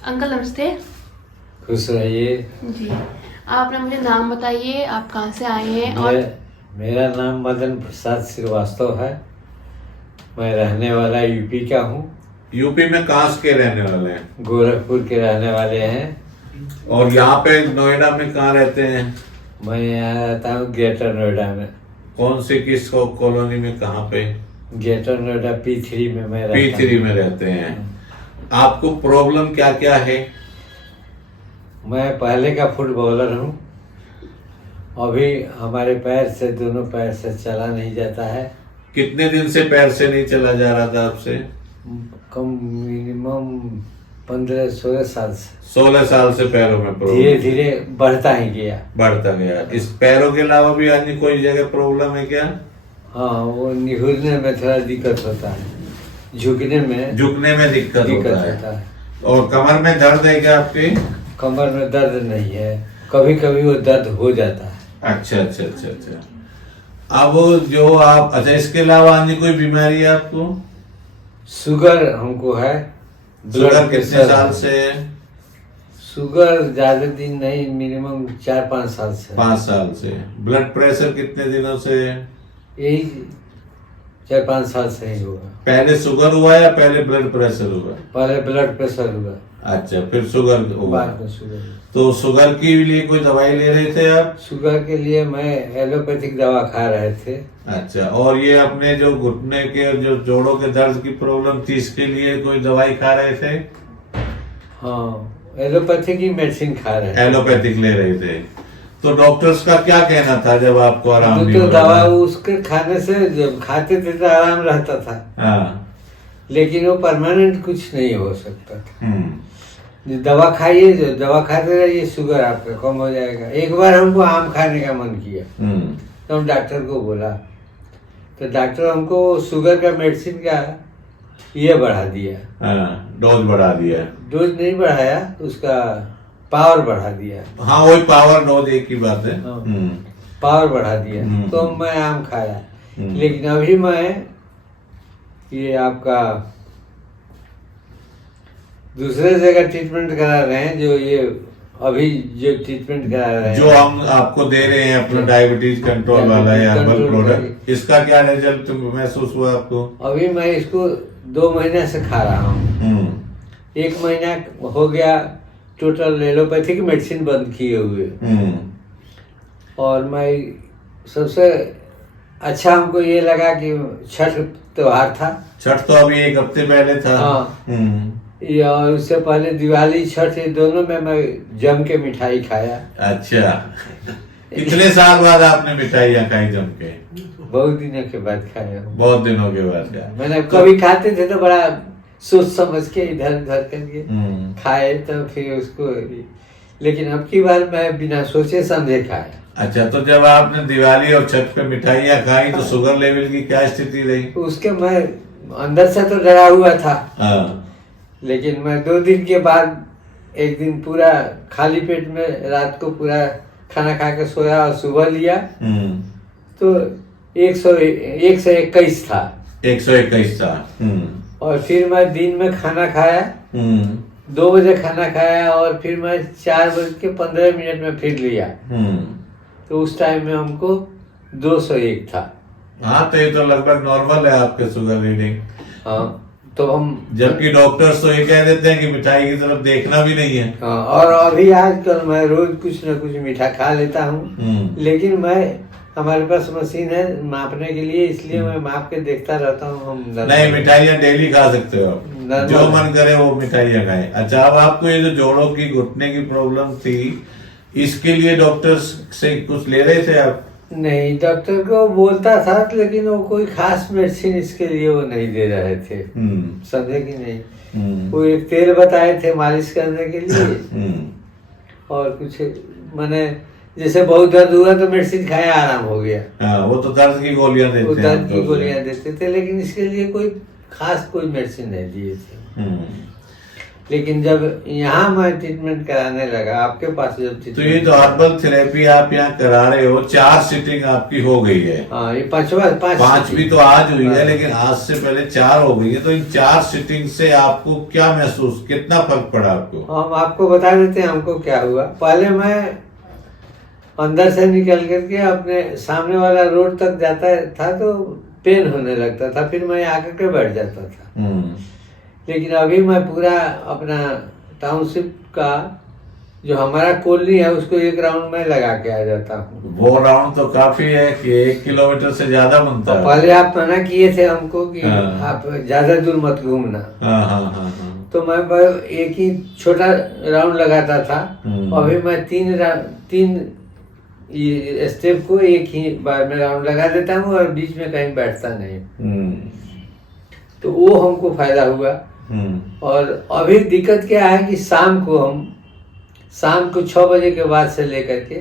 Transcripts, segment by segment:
Uncle नमस्ते। खुश रहिए। जी, आप अपना मुझे नाम बताइए, आप कहाँ से आए हैं? और मेरा नाम मदन प्रसाद श्रीवास्तव है। मैं रहने वाला यूपी का हूँ। यूपी में कहाँ के रहने वाले हैं? गोरखपुर के रहने वाले हैं। और यहाँ पे नोएडा में कहाँ रहते हैं? मैं यहाँ रहता हूँ ग्रेटर नोएडा में। कौन सी किस कॉलोनी में, कहाँ पे? ग्रेटर नोएडा P3 में मैं रहता P3 में रहते हैं। आपको प्रॉब्लम क्या क्या है? मैं पहले का फुटबॉलर हूँ। अभी हमारे पैर से, दोनों पैर से चला नहीं जाता है। कितने दिन से पैर से नहीं चला जा रहा था आपसे? कम मिनिमम 15-16 साल से। 16 साल से पैरों में धीरे प्रॉब्लम धीरे बढ़ता ही गया। बढ़ता गया। इस पैरों के अलावा भी अन्य कोई जगह प्रॉब्लम है क्या? हाँ, वो निहुरने में थोड़ा दिक्कत होता है, झुकने में दिक्कत होता है। होता है। और कमर में दर्द है क्या आपके? कमर में दर्द नहीं है, कभी कभी वो दर्द हो जाता है। अच्छा। अब जो आप, अच्छा, इसके अलावा अन्य कोई बीमारी है आपको? शुगर हमको है। शुगर कितने साल से है? शुगर ज्यादा दिन नहीं, मिनिमम 4-5 साल से। 5 साल से। ब्लड प्रेशर कितने दिनों से है? यही 4-5 साल से ही होगा। पहले शुगर हुआ या पहले ब्लड प्रेशर हुआ? पहले ब्लड प्रेशर हुआ, अच्छा, फिर शुगर हुआ। बाद में शुगर। तो शुगर के लिए कोई दवाई ले रहे थे आप? शुगर के लिए मैं एलोपैथिक दवा खा रहे थे। अच्छा, और ये अपने जो घुटने के, जो जोड़ों के दर्द की प्रॉब्लम थी, इसके लिए कोई दवाई खा रहे थे? हाँ, एलोपैथिक ही मेडिसिन खा रहे थे। एलोपैथिक ले रहे थे। तो डॉक्टर्स का क्या कहना था जब आपको आराम नहीं तो हो रहा दवा था? उसके खाने से जब खाते थे तो आराम रहता था, हाँ। लेकिन वो परमानेंट कुछ नहीं हो सकता था। हम्म। दवा खाइए, जो दवा खाते रहिए, शुगर आपका कम हो जाएगा। एक बार हमको आम खाने का मन किया, तो हम डॉक्टर को बोला, तो डॉक्टर हमको शुगर का मेडिसिन का ये बढ़ा दिया। हाँ, डोज बढ़ा दिया। डोज नहीं बढ़ाया, उसका पावर बढ़ा दिया। हाँ, वही पावर डोज एक ही बात है। हाँ, पावर बढ़ा दिया। तो मैं आम खाया, लेकिन अभी मैं ये आपका दूसरे जगह ट्रीटमेंट करा रहे हैं, जो ये अभी जो ट्रीटमेंट करा रहे हैं, जो हम आपको दे रहे हैं अपना डायबिटीज कंट्रोल वाला है हर्बल प्रोडक्ट, इसका क्या रिजल्ट महसूस हुआ आपको? अभी मैं इसको 2 महीने से खा रहा हूँ। 1 महीना हो गया टोटल एलोपैथिक मेडिसिन बंद किए हुए। और मैं सबसे अच्छा हमको ये लगा कि छठ त्योहार था। छठ तो अभी 1 हफ्ते पहले था। हाँ। या उससे पहले दिवाली, छठ, ये दोनों में मैं जम के मिठाई खाया। अच्छा, कितने साल बाद आपने मिठाइयाँ खाई जम के? बहुत दिनों के बाद खाया हूँ। बहुत दिनों के बाद खाया। मैंने कभी खाते थे तो बड़ा सोच समझ के इधर उधर करके खाए, तो फिर उसको, लेकिन अब की बार मैं बिना सोचे समझे खाया। अच्छा, तो जब आपने दिवाली और छठ पे मिठाइयाँ खाई तो शुगर लेवल की क्या स्थिति रही? उसके मैं अंदर से तो डरा हुआ था। हाँ। लेकिन मैं 2 दिन के बाद एक दिन पूरा खाली पेट में रात को पूरा खाना खा के सोया और सुबह लिया तो 121 था। 121 था। और फिर मैं दिन में खाना खाया, 2 बजे खाना खाया, और फिर मैं 4:15 में फिर लिया, तो उस टाइम में हमको 201 था। हाँ, तो ये तो लगभग नॉर्मल है आपके शुगर रीडिंग। हाँ, तो हम, जबकि डॉक्टर्स तो ये कह देते हैं कि मिठाई की तरफ देखना भी नहीं है। हाँ, और अभी आजकल मैं रोज कुछ न कुछ मीठा खा लेता हूँ, लेकिन मैं, हमारे पास मशीन है मापने के लिए, इसलिए मैं माप के देखता रहता हूँ। हम नहीं, मिठाइयाँ डेली खा सकते हो आप, जो मन करे वो मिठाइयाँ खाएं। अच्छा, अब आपको ये जो जोड़ों की, घुटने की प्रॉब्लम थी, इसके लिए डॉक्टर्स से कुछ ले रहे थे आप? नहीं, डॉक्टर को बोलता था, लेकिन वो कोई खास मेडिसिन इसके लिए वो नहीं दे रहे थे। समझे कि नहीं? वो एक तेल बताए थे मालिश करने के लिए, और कुछ मैंने, जैसे बहुत दर्द हुआ तो मेडिसिन खाया, आराम हो गया। हाँ, वो तो दर्द की गोलियां देते हैं। वो दर्द की गोलियां देते थे, लेकिन इसके लिए कोई खास कोई मेडिसिन नहीं दिए थे। लेकिन जब यहाँ मैं ट्रीटमेंट कराने लगा, आपके पास जब तो ये जो हर्बल थेरेपी आप यहाँ करा रहे हो, 4 सीटिंग आपकी हो गई है। हाँ, ये पांचवी तो आज हुई है, लेकिन आज से पहले 4 हो गई है। तो इन 4 सीटिंग से आपको क्या महसूस, कितना फर्क पड़ा आपको? हम आपको बता देते हैं हमको क्या हुआ। पहले मैं अंदर से निकल करके अपने सामने वाला रोड तक जाता था तो पेन होने लगता था, फिर मैं आकर के बैठ जाता था। लेकिन अभी मैं पूरा अपना टाउनशिप का जो हमारा कॉलोनी है उसको 1 राउंड में लगा के आ जाता हूँ। वो राउंड तो काफी है कि 1 किलोमीटर से ज्यादा बनता है। पहले आप मना किए थे हमको कि आप ज्यादा दूर मत घूमना। तो मैं एक ही छोटा राउंड लगाता था। अभी मैं 3 स्टेप को एक ही बार में राउंड लगा देता हूँ और बीच में कहीं बैठता नहीं। तो वो हमको फायदा हुआ। और अभी दिक्कत क्या है कि शाम को 6 बजे के बाद से लेकर के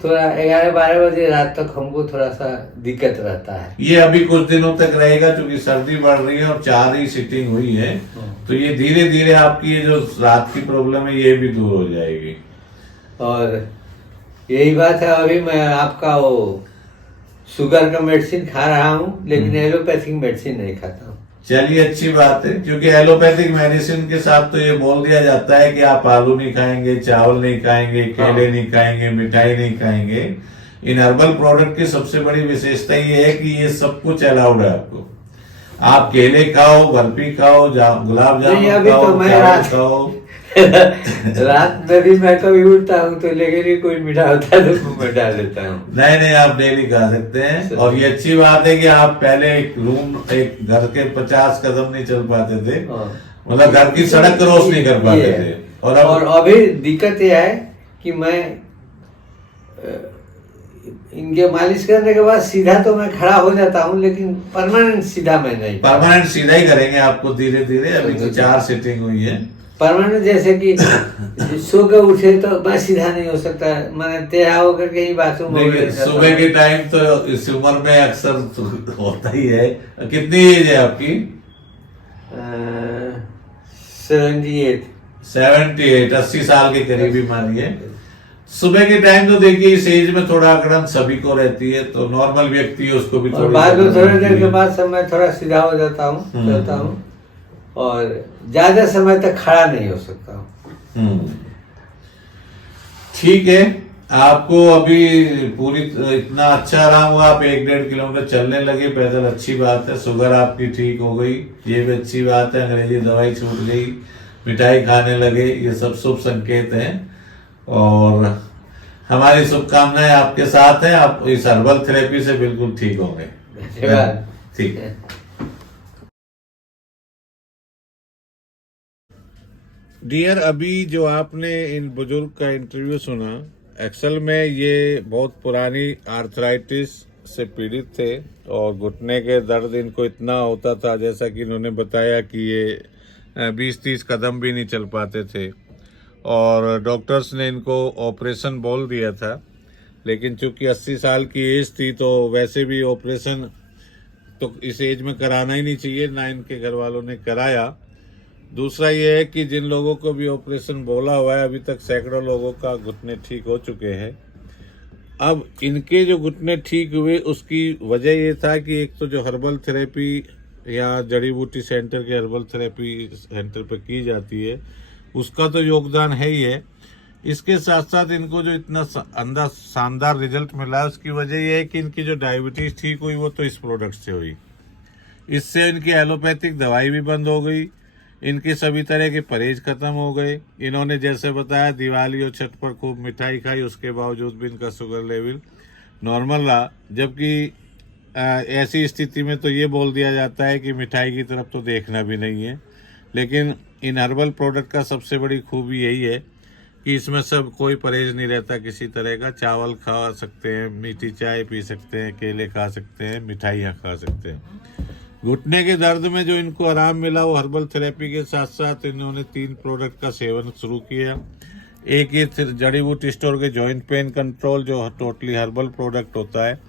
थोड़ा 11-12 बजे रात तक हमको थोड़ा सा दिक्कत रहता है। ये अभी कुछ दिनों तक रहेगा क्योंकि सर्दी बढ़ रही है और 4 ही सीटिंग हुई है। तो ये धीरे धीरे आपकी ये जो रात की प्रॉब्लम है ये भी दूर हो जाएगी। और यही बात है, अभी मैं आपका वो शुगर का मेडिसिन खा रहा हूँ, लेकिन एलोपैथिक मेडिसिन नहीं खाता हूँ। चलिए, अच्छी बात है, क्योंकि एलोपैथिक मेडिसिन के साथ तो ये बोल दिया जाता है कि आप आलू नहीं खाएंगे, चावल नहीं खाएंगे, केले नहीं खाएंगे, मिठाई नहीं खाएंगे। इन हर्बल प्रोडक्ट की सबसे बड़ी विशेषता ये है कि ये सब कुछ अलाउड है आपको। आप केले खाओ, बर्फी खाओ, गुलाब जामुन खाओ, चावल खाओ। रात में भी मैं कभी उठता हूँ तो लेकिन कोई मीठा होता है तो मैं डाल देता हूँ। नहीं, आप डेली खा सकते हैं। और ये अच्छी बात है कि आप पहले एक घर के 50 कदम नहीं चल पाते थे, मतलब घर की सड़क क्रॉस नहीं कर पाते थे। और अभी दिक्कत यह है कि मैं इनके मालिश करने के बाद सीधा तो मैं खड़ा हो जाता हूँ, लेकिन परमानेंट सीधा मैं नहीं। परमानेंट सीधा ही करेंगे आपको धीरे धीरे। अभी तो 4 सीटिंग हुई है। परमानेंट जैसे कि सो के उठे तो मैं सीधा नहीं हो सकता, मैंने टेढ़ा होकर के ही बाथरूम में। सुबह के टाइम तो इस उम्र में अक्सर होता ही है। कितनी एज है आपकी? 78, 80 साल के करीब ही मानिए। सुबह के टाइम तो देखिए इस एज में थोड़ा अकड़न सभी को रहती है, तो नॉर्मल व्यक्ति है उसको भी थोड़ी। बाद में थोड़ी देर के बाद मैं थोड़ा सीधा हो जाता हूँ, चलता हूँ, और ज्यादा समय तक खड़ा नहीं हो सकता हूँ। ठीक है, आपको अभी पूरी इतना अच्छा आराम हुआ, आप 1-1.5 किलोमीटर चलने लगे पैदल, अच्छी बात है। शुगर आपकी ठीक हो गई, ये भी अच्छी बात है। अंग्रेजी दवाई छूट गई, मिठाई खाने लगे, ये सब शुभ संकेत हैं। और हमारी शुभकामनाएं आपके साथ हैं। आप इस हर्बल थेरेपी से बिल्कुल ठीक होंगे। धन्यवाद। ठीक है। डियर, अभी जो आपने इन बुजुर्ग का इंटरव्यू सुना, एक्चुअल में ये बहुत पुरानी आर्थराइटिस से पीड़ित थे और घुटने के दर्द इनको इतना होता था, जैसा कि इन्होंने बताया कि ये 20-30 कदम भी नहीं चल पाते थे और डॉक्टर्स ने इनको ऑपरेशन बोल दिया था। लेकिन चूंकि 80 साल की एज थी तो वैसे भी ऑपरेशन तो इस एज में कराना ही नहीं चाहिए, ना इनके घर वालों ने कराया। दूसरा ये है कि जिन लोगों को भी ऑपरेशन बोला हुआ है, अभी तक सैकड़ों लोगों का घुटने ठीक हो चुके हैं। अब इनके जो घुटने ठीक हुए उसकी वजह ये था कि एक तो जो हर्बल थेरेपी या जड़ी बूटी सेंटर के हर्बल थेरेपी सेंटर पर की जाती है उसका तो योगदान है ही है। इसके साथ साथ इनको जो इतना अंदर शानदार रिजल्ट मिला है उसकी वजह यह है कि इनकी जो डायबिटीज ठीक हुई वो तो इस प्रोडक्ट से हुई। इससे इनकी एलोपैथिक दवाई भी बंद हो गई, इनके सभी तरह के परहेज खत्म हो गए। इन्होंने जैसे बताया दिवाली और छठ पर खूब मिठाई खाई, उसके बावजूद भी इनका शुगर लेवल नॉर्मल रहा। जबकि ऐसी स्थिति में तो ये बोल दिया जाता है कि मिठाई की तरफ तो देखना भी नहीं है। लेकिन इन हर्बल प्रोडक्ट का सबसे बड़ी खूबी यही है कि इसमें सब कोई परहेज नहीं रहता किसी तरह का। चावल खा सकते हैं, मीठी चाय पी सकते हैं, केले खा सकते हैं, मिठाइयाँ खा सकते हैं। घुटने के दर्द में जो इनको आराम मिला वो हर्बल थेरेपी के साथ साथ इन्होंने 3 प्रोडक्ट का सेवन शुरू किया। एक ये जड़ी बूटी स्टोर के जॉइंट पेन कंट्रोल जो टोटली हर्बल प्रोडक्ट होता है,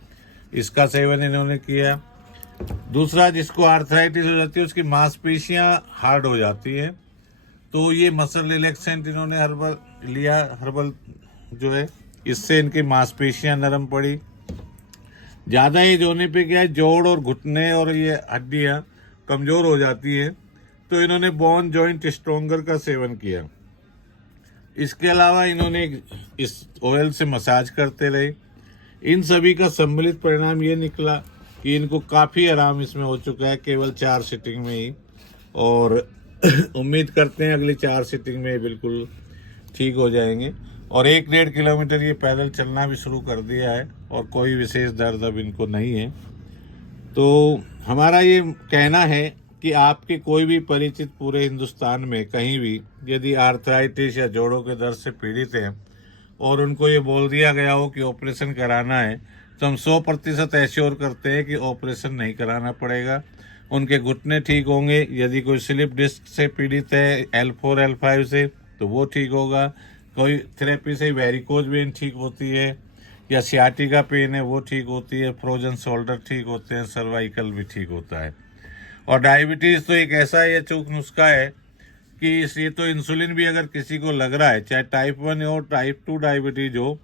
इसका सेवन इन्होंने किया। दूसरा, जिसको आर्थराइटिस हो जाती है उसकी मांसपेशियां हार्ड हो जाती हैं तो ये मसल रिलैक्सेंट इन्होंने हर्बल लिया, हर्बल जो है, इससे इनकी मांसपेशियां नरम पड़ी। ज़्यादा एज होने पे क्या है, जोड़ और घुटने और ये हड्डियां कमज़ोर हो जाती हैं, तो इन्होंने बोन जॉइंट स्ट्रोंगर का सेवन किया। इसके अलावा इन्होंने इस ऑयल से मसाज करते रहे। इन सभी का सम्मिलित परिणाम ये निकला कि इनको काफ़ी आराम इसमें हो चुका है, केवल 4 सिटिंग में ही। और उम्मीद करते हैं अगली 4 सिटिंग में बिल्कुल ठीक हो जाएंगे। और 1-1.5 किलोमीटर ये पैदल चलना भी शुरू कर दिया है और कोई विशेष दर्द अब इनको नहीं है। तो हमारा ये कहना है कि आपके कोई भी परिचित पूरे हिंदुस्तान में कहीं भी यदि आर्थराइटिस या जोड़ों के दर्द से पीड़ित हैं और उनको ये बोल दिया गया हो कि ऑपरेशन कराना है, तो हम 100% एश्योर करते हैं कि ऑपरेशन नहीं कराना पड़ेगा। उनके घुटने ठीक होंगे। यदि कोई स्लिप डिस्क से पीड़ित है L4 L5 से, तो वो ठीक होगा। कोई थेरेपी से वेरिकोज वेन ठीक होती है, या सियाटिका पेन है वो ठीक होती है, फ्रोजन शोल्डर ठीक होते हैं, सर्वाइकल भी ठीक होता है। और डायबिटीज़ तो एक ऐसा ये अचूक नुस्खा है कि ये तो इंसुलिन भी अगर किसी को लग रहा है, चाहे टाइप 1 हो टाइप 2 डायबिटीज हो,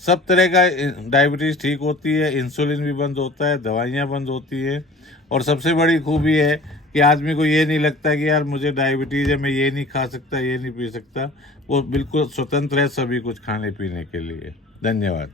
सब तरह का डायबिटीज़ ठीक होती है। इंसुलिन भी बंद होता है, दवाइयाँ बंद होती है। और सबसे बड़ी खूबी है कि आदमी को ये नहीं लगता कि यार मुझे डायबिटीज़ है, मैं ये नहीं खा सकता, ये नहीं पी सकता। वो बिल्कुल स्वतंत्र है सभी कुछ खाने पीने के लिए। धन्यवाद।